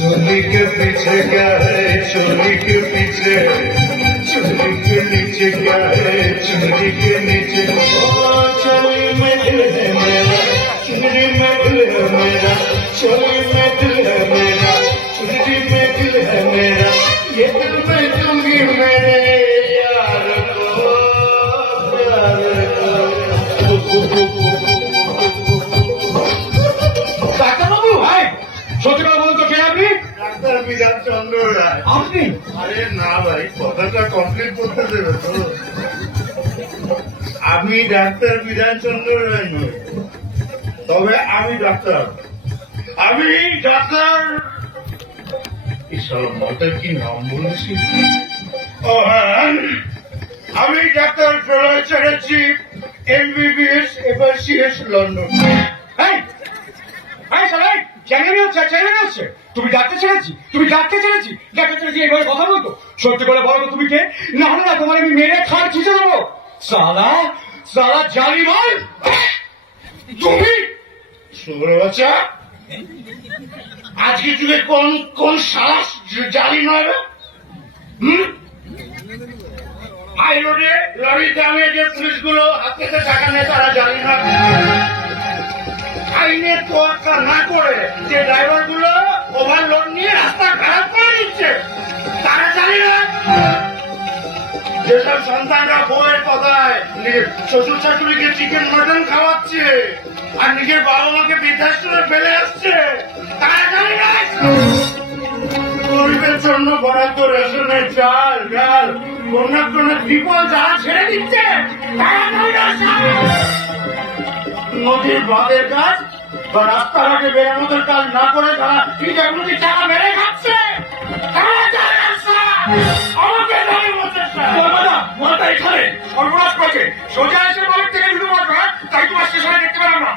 चोली के पीछे क्या है, चोली के पीछे, चोली के नीचे क्या है, चोली के नीचे। ओ चोली में दिल है मेरा, चुनरी में दिल है मेरा, चोली में दिल है मेरा, चुनरी में दिल है मेरा, ये दिल मैं दूंगी मेरे यार को, प्यार को। ডাক্তারবাবু, ভাই সত্যি কথা বলুন তো, কে আপনি? ডাক্তার বিধান চন্দ্র রায়। আপনি? আরে না ভাই, কথাটা কমপ্লিট করতে দেবে তো। আমি ডাক্তার বিধান চন্দ্র রায় নই, তবে আমি ডাক্তার, আমি ডাক্তার। ঈশ্বর মতের কি নাম বলেছি? ও হ্যাঁ, আমি ডাক্তার প্রলয় চ্যাটার্জি, MBBS FRCS লন্ডন। এই এই সবাই চ্যানেলে হচ্ছে, চ্যানেলে হচ্ছে। তুমি ডাক্তার ছেড়েছি, তুমি ডাক্তার ছেড়েছি, ডাক্তার ছেড়েছি এইভাবে কথা বলতো? সত্যি করে বলো তো তুমি কে? না হলে না তোমার আমি মেরে খাওয়ার চিঠে দেবো। সালা সালা জানি বল তুমি। শুভ্র বাচ্চা, আজকে যুগে কোন কোন সাহস জানি নয় রে? হাই রোডে লরির দামে যে পুলিশগুলো হাত থেকে টাকা নেয় তারা জানি না? আইনের তোয়াক্কা না করে যে ড্রাইভার গুলো ওভারলোড নিয়ে রাস্তা খারাপ করে দিচ্ছে তারা জানি না? যেসব সন্তানরা বউয়ের কথায় নিজের শ্বশুর শাশুড়িকে চিকেন মটন খাওয়াচ্ছে আর নিজের বাবা মাকে বৃদ্ধাশ্রমে ফেলে আসছে তারা জানি না? গরিবের জন্য বরাদ্দ রেশনের চাল ডাল বন্যাক্রমে বিপদ যারা ছেড়ে দিচ্ছে তারা জানি না? নদীর বাঁধের কাজ বা রাস্তাঘাটে মেরামতের কাজ না করে তারা পিঠাগুলি টাকা মেরে খাচ্ছে তারা জানি না? আমাকে জানি বলছে মাথা এখানে সর্বনাশ করেছে। সোজা এসে